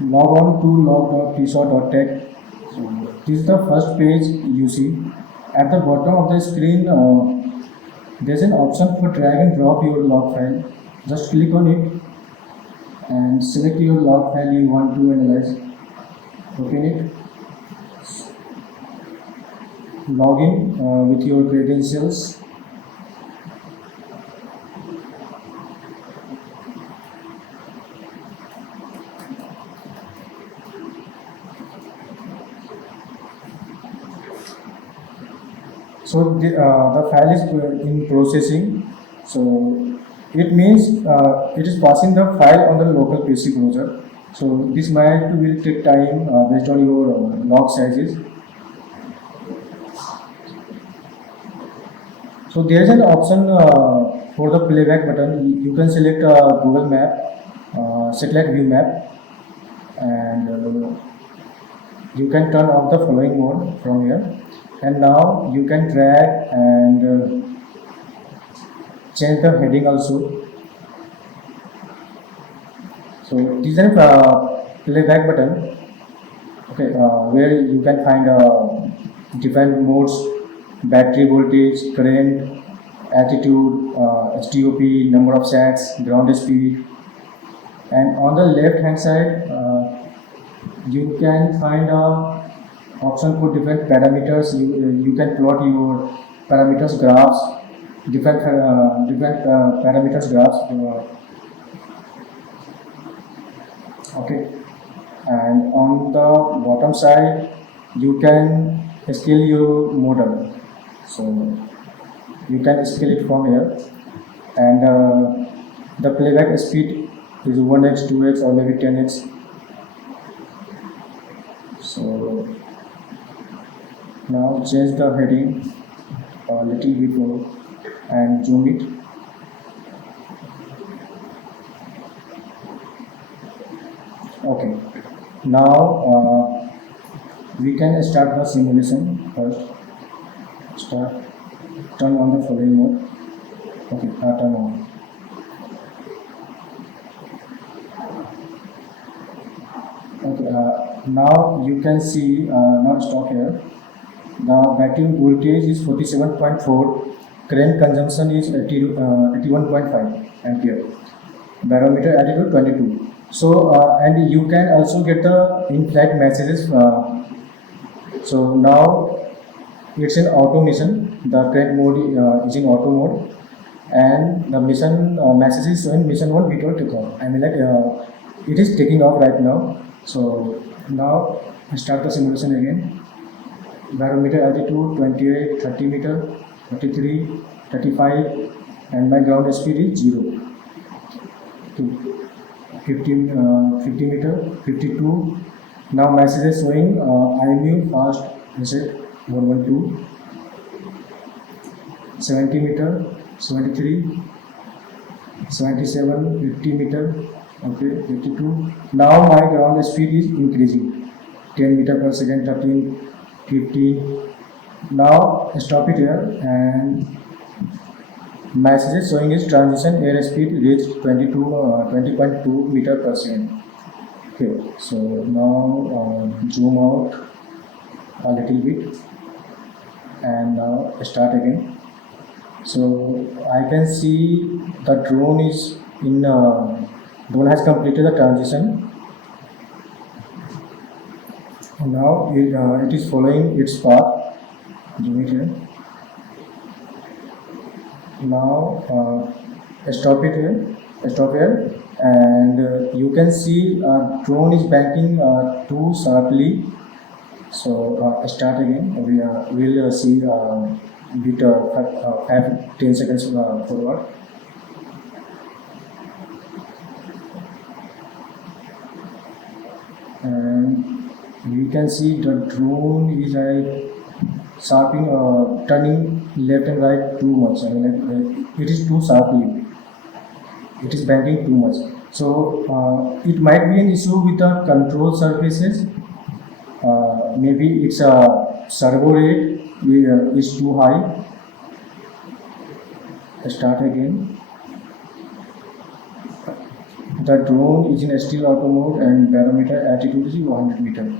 Log on to log.tsaw.tech. So this is the first page you see. At the bottom of the screen, there's an option for drag and drop your log file. Just click on it and select your log file you want to analyze. Open it. Log in with your credentials. So the file is in processing. So it means it is passing the file on the local PC browser. So this might will take time based on your log sizes. So there is an option for the playback button. You can select Google Map, satellite view map, and you can turn off the following mode from here. And now you can drag and change the heading also. So this is a playback button, okay, where you can find different modes: battery voltage, current, altitude, HTOP, number of sats, ground speed. And on the left hand side, you can find a option for different parameters. You can plot your parameters graphs, different parameters graphs. Okay, and on the bottom side, you can scale your model. So you can scale it from here, and the playback speed is 1x, 2x, or maybe 10x. So now change the heading a little bit more and zoom it. Okay, now we can start the simulation first. Start, turn on the following mode. Okay, turn on. Okay, now you can see, now stop here. The battery voltage is 47.4, current consumption is 81.5 ampere, barometer altitude 22. So, and you can also get the in-flight messages. So now it's in auto mission. The current mode is in auto mode, and the mission message is showing mission 1 VTOL takeoff. I mean, like it is taking off right now. So now start the simulation again. Barometer altitude 28, 30 meter, 33, 35, and my ground speed is 0 to 50 meter, 52. Now message is showing IMU fast reset 112, 70 meter, 73, 77, 50 meter, okay, 52. Now my ground speed is increasing, 10 meter per second, 13, 15. Now stop it here, and message is showing is transition airspeed reached 20.2 meter per second. Okay, so now zoom out a little bit and now start again. So I can see the drone is in drone has completed the transition. Now it is following its path. Zoom it here. Now stop it here. Stop here, and you can see drone is banking too sharply. So start again. We'll see bit 10 seconds forward. And we can see the drone is like sharping, turning left and right too much. I mean, it is too sharply. It is bending too much. So it might be an issue with the control surfaces. Maybe its servo rate is too high. Start again. The drone is in still auto mode and barometer altitude is 100 meter.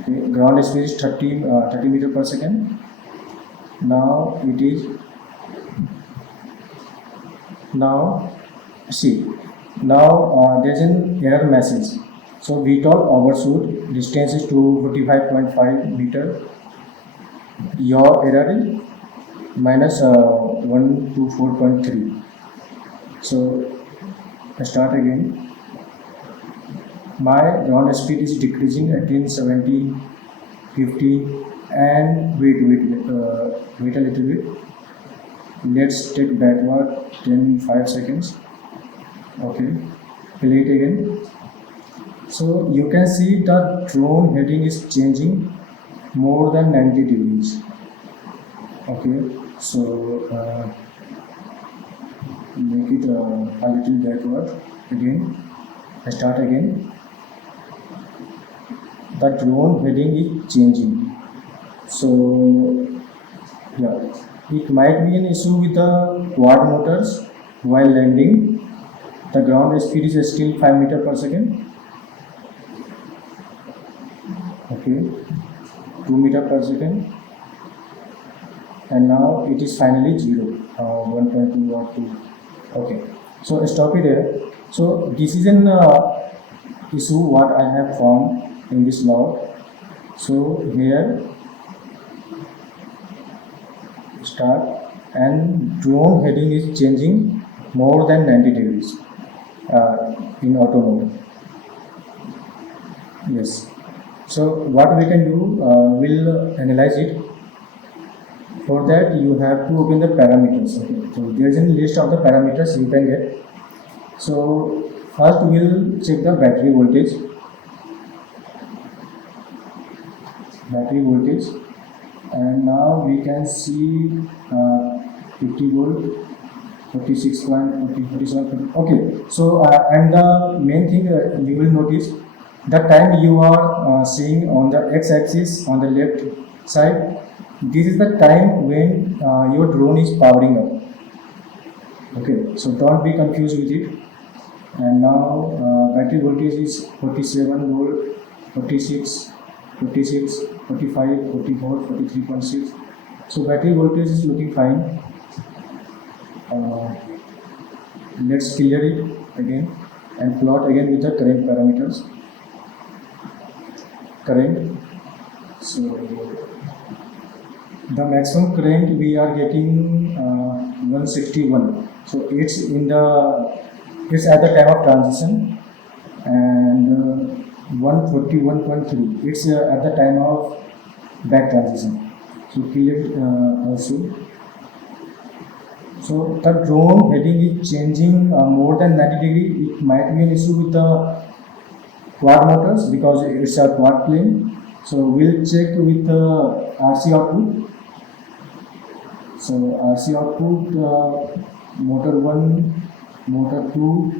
Okay. Ground speed is 30 meter per second. Now it is now see now there's an error message. So VTOL overshoot, distance is 245.5 meter. Your error is minus 124.3. So I start again. My ground speed is decreasing 18, 17, 50, and wait a little bit. Let's take backward 5 seconds. Okay, play it again. So you can see the drone heading is changing more than 90 degrees. Okay, so make it a little backward again. I start again. The drone heading is changing. So yeah, it might be an issue with the quad motors while landing. The ground speed is still 5 meter per second. Okay, 2 meter per second, and now it is finally 0, 1.2 or 2. Okay, so stop it here. So this is an issue what I have found in this log. So here start, and drone heading is changing more than 90 degrees in auto mode. Yes. So what we can do, we'll analyze it. For that you have to open the parameters. Okay. So there is a list of the parameters you can get. So first we'll check the battery voltage. And now we can see 50 volt, 46.40, 47. Okay. So and the main thing you will notice, the time you are seeing on the x-axis on the left side, this is the time when your drone is powering up. Okay, so don't be confused with it. And now battery voltage is 47 volt, 46, 46, 45, 44, 43.6. So battery voltage is looking fine. Let's clear it again and plot again with the current parameters. Current. So the maximum current we are getting 161. So it's at the time of transition, and 141.3. It's at the time of back transition. So clear also. So the drone heading is changing more than 90 degree. It might be an issue with the quad motors because it's a quad plane. So we'll check with the RC output. So RC output, motor 1, motor 2,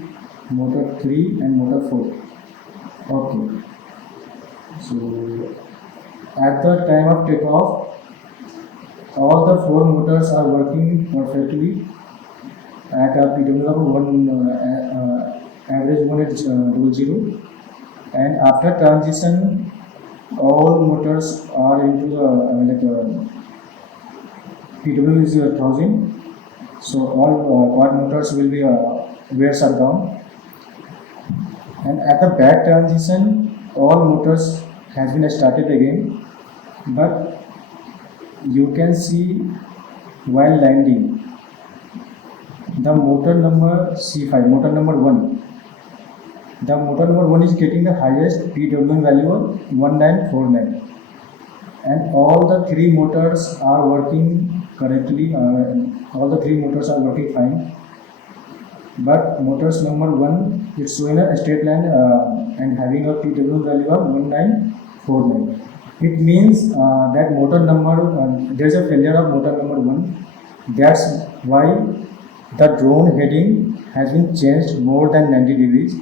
motor 3 and motor 4. Okay. So at the time of takeoff, all the 4 motors are working perfectly at a PW of 1, average 1 at 00. And after transition, all motors are into the PW is 1000. So all quad motors will be were shut down. And at the back transition, all motors has been started again. But you can see while landing, the motor number C5, motor number 1. The motor number 1 is getting the highest PWM value of 1949, and all the 3 motors are working correctly. All the 3 motors are working fine, but motors number 1 is showing a straight line and having a PWM value of 1949. It means that motor number there is a failure of motor number 1. That's why the drone heading has been changed more than 90 degrees.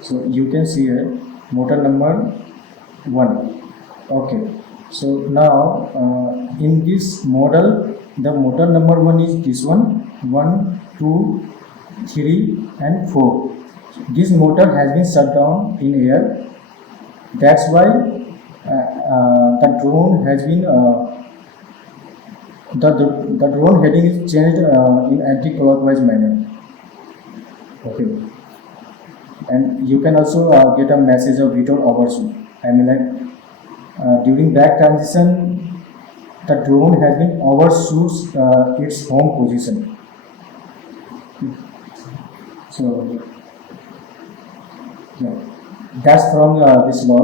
So you can see here motor number 1. Okay. So now in this model the motor number 1 is this one, 1, 2, 3 and 4. This motor has been shut down in air. That's why the drone has been the drone heading is changed in anti-clockwise manner. Okay, and you can also get a message of return overshoot. I mean, like during back transition, the drone has been overshoots its home position. So, yeah, that's from this log.